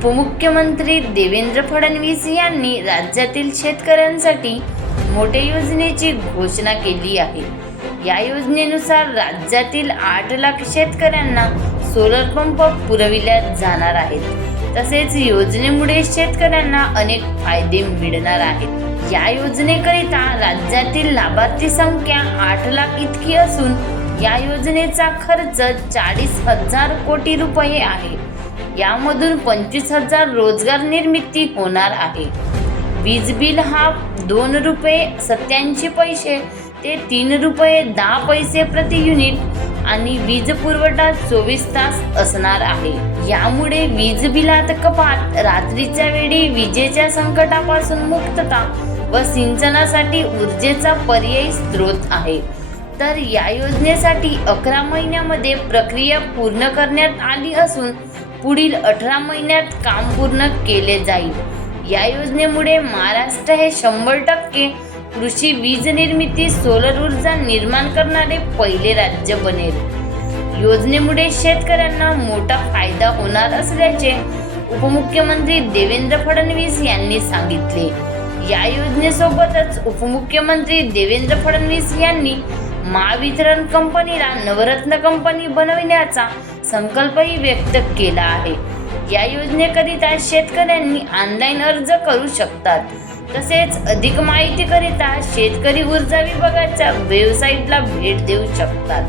उपमुख्यमंत्री देवेंद्र फडणवीस यांनी राज्यातील शेतकऱ्यांसाठी मोठ्या योजनेची घोषणा केली आहे. या योजनेनुसार राज्यातील आठ लाख शेतकऱ्यांना सोलर पंप पुरविल्या जाणार आहेत. तसेच योजनेमुळे शेतकऱ्यांना अनेक फायदे मिळणार आहेत. या योजनेकरिता राज्यातील लाभार्थी संख्या आठ लाख इतकी असून या योजनेचा खर्च चाळीस हजार कोटी रुपये आहे. यामधून पंचवीस हजार रोजगार निर्मिती होणार आहे. वीज बिल हा दोन रुपये सत्याऐंशी पैसे ते तीन रुपये दहा पैसे प्रति युनिट आणि वीज पुरवठा चोवीस तास असणार आहे. यामुळे वीज बिलात कपात रात्रीच्या वेळी विजेच्या संकटापासून मुक्तता व सिंचनासाठी ऊर्जेचा पर्यायी स्रोत आहे. तर या योजनेसाठी अकरा महिन्यामध्ये प्रक्रिया पूर्ण करण्यात आली असून पुढील अठरा महिन्यात काम पूर्ण केले जाईल. या योजनेमुळे महाराष्ट्र हे शंभर टक्के कृषी वीज निर्मिती सोलर ऊर्जा निर्माण करणारे पहिले राज्य बनेल. योजनेमुळे शेतकऱ्यांना मोठा फायदा होणार असल्याचे उपमुख्यमंत्री देवेंद्र फडणवीस यांनी सांगितले. या योजनेसोबतच उपमुख्यमंत्री देवेंद्र फडणवीस यांनी महावितरण कंपनीला नवरत्न कंपनी बनविण्याचा संकल्पही व्यक्त केला आहे. या योजनेकरिता शेतकऱ्यांनी ऑनलाईन अर्ज करू शकतात. तसेच अधिक माहितीकरिता शेतकरी ऊर्जा विभागाच्या वेबसाईटला भेट देऊ शकतात.